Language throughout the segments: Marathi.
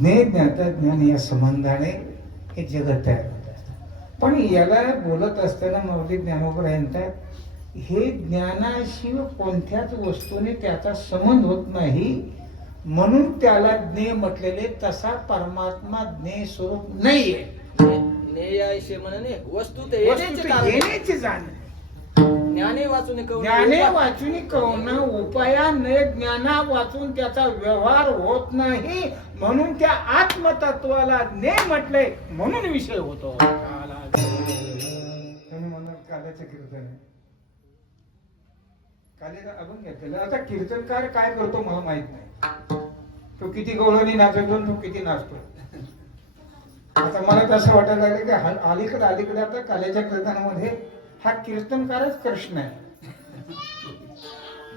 ज्ञाता ज्ञान या संबंधाने हे जगत तयार होत असतं. पण याला बोलत असताना माऊली ज्ञानोबा म्हणतात हे ज्ञानाशिवाय कोणत्याच वस्तूने त्याचा संबंध होत नाही, म्हणून त्याला ज्ञेय म्हटलेले. तसा परमात्मा ज्ञेय स्वरूप नाहीये. ज्ञेयाशी म्हणणे वस्तू ते येण्याची जाण ज्ञाने वाचून ज्ञाने वाचून कवना उपायाने ज्ञाना वाचून त्याचा व्यवहार होत नाही, म्हणून त्या आत्मतत्वाला ज्ञेय म्हटले, म्हणून विषय होतो. तुम्ही म्हणा काल्याचं कीर्तन आहे, काल्याला अभंग घेतलेला. आता कीर्तनकार काय करतो मला माहित नाही. तो किती गवळणी नाचतो, तो किती नाचतो. आता मला तसं वाटायला लागलं की अलीकडे आता काल्याच्या कीर्तनामध्ये हा कीर्तनकारच कृष्ण आहे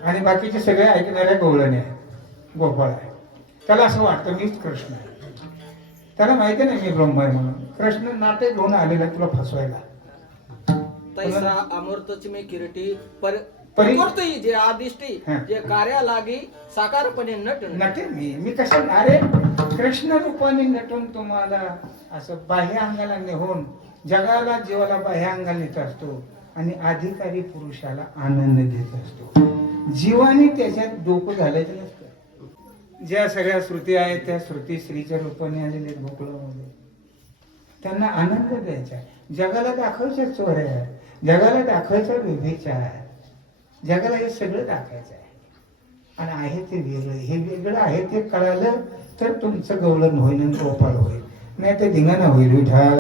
आणि बाकीचे सगळे ऐकणाऱ्या गवळणी आहेत, गोपाळ आहे. त्याला असं वाटतं मीच कृष्ण आहे. त्याला माहिती नाही मी ब्रह्म आहे म्हणून. कृष्ण नाते घेऊन आलेला तुला फसवायला. तैसा अमृतची मी किरटी परिवर्ती जे आदिष्टी जे कार्या लागी साकारपणे नटे मी कसं. अरे कृष्ण रूपाने नटून तुम्हाला असं बाह्य अंगाला नेहून जगाला जीवाला बाह्य अंगाला नेत असतो आणि अधिकारी पुरुषाला आनंद देत असतो. जीवाने त्याच्यात डोकं घालायचं नसतं. ज्या सगळ्या श्रुती आहेत त्या श्रुती स्त्रीच्या रूपाने आलेल्या गोकुळामध्ये त्यांना आनंद द्यायचा. जगाला दाखवायचं चोऱ्या, जगाला दाखवायचं व्यभिचार, जगाला हे सगळं दाखवायचं आहे. आणि आहे ते वेगळं, हे वेगळं आहे ते कळालं तर तुमचं गवळण होईल आणि गोपाळ होईल, नाही तर धिंगाणा होईल. विठा